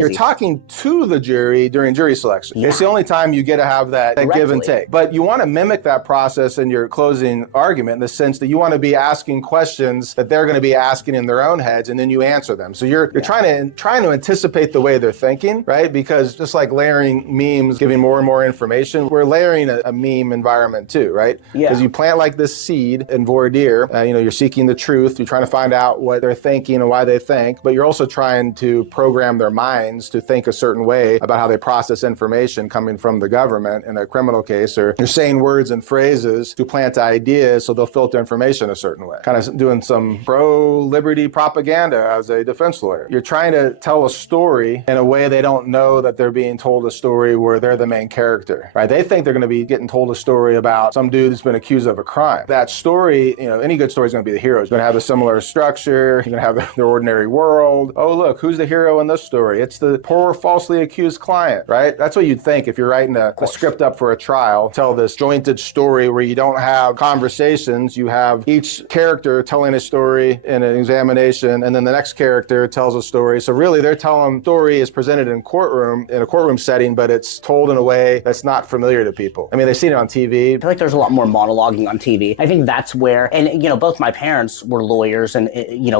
You're talking to the jury during jury selection. It's the only time you get to have that give and take. But you want to mimic that process in your closing argument in the sense that you want to be asking questions that they're going to be asking in their own heads, and then you answer them. So you're trying to anticipate the way they're thinking, right? Because just like layering memes, giving more and more information, we're layering a meme environment too, right? Because you plant like this seed in voir dire, you're seeking the truth, you're trying to find out what they're thinking and why they think, but you're also trying to program their minds to think a certain way about how they process information coming from the government in a criminal case, or you're saying words and phrases to plant ideas so they'll filter information a certain way. Kind of doing some pro-liberty propaganda as a defense lawyer. You're trying to tell a story in a way they don't know that they're being told a story where they're the main character, right? They think they're going to be getting told a story about some dude who's been accused of a crime. That story, any good story is going to be the hero. It's going to have a similar structure. You're going to have the ordinary world. Oh, look, who's the hero in this story? It's the poor, falsely accused client, right? That's what you'd think if you're writing a script up for a trial. Tell this jointed story where you don't have conversations. You have each character telling a story in an examination, and then the next character tells a story. So really, they're telling the story is presented in a courtroom setting, but it's told in a way that's not familiar to people. I mean, they've seen it on TV. I feel like there's a lot more monologuing on TV. I think that's where, and both my parents were lawyers and,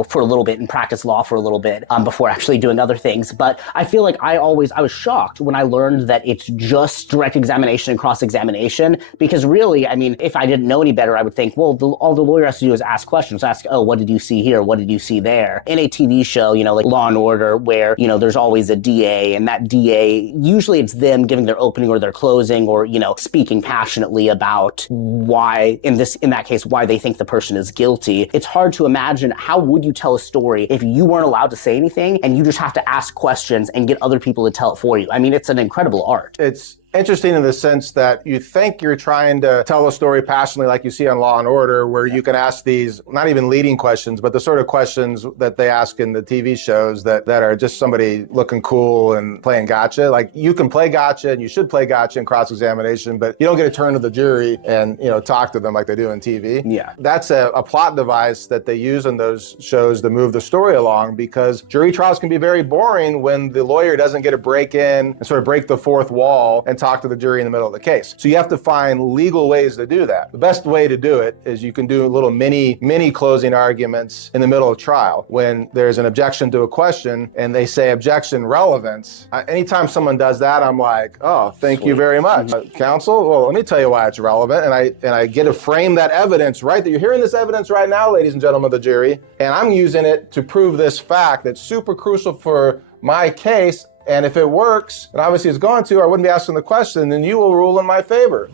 for a little bit and practiced law for a little bit before actually doing other things. But I feel like I was shocked when I learned that it's just direct examination and cross-examination, because really, I mean, if I didn't know any better, I would think, well, all the lawyer has to do is ask questions. Ask, oh, what did you see here? What did you see there? In a TV show, like Law and Order, where, there's always a DA, and that DA, usually it's them giving their opening or their closing, or, speaking passionately about why, in that case, why they think the person is guilty. It's hard to imagine how would you tell a story if you weren't allowed to say anything and you just have to ask questions and get other people to tell it for you. I mean, it's an incredible art. It's interesting in the sense that you think you're trying to tell a story passionately like you see on Law and Order, where you can ask these, not even leading questions, but the sort of questions that they ask in the TV shows that are just somebody looking cool and playing gotcha. Like, you can play gotcha and you should play gotcha in cross-examination, but you don't get to turn to the jury and, talk to them like they do in TV. Yeah. That's a plot device that they use in those shows to move the story along, because jury trials can be very boring when the lawyer doesn't get to break in and sort of break the fourth wall and talk to the jury in the middle of the case. So you have to find legal ways to do that. The best way to do it is you can do little mini closing arguments in the middle of trial. When there's an objection to a question and they say objection relevance, anytime someone does that, I'm like, oh, thank you very much. Counsel, well, let me tell you why it's relevant. And I get to frame that evidence, right? That you're hearing this evidence right now, ladies and gentlemen of the jury, and I'm using it to prove this fact that's super crucial for my case. And if it works, and obviously it's going to, I wouldn't be asking the question, then you will rule in my favor.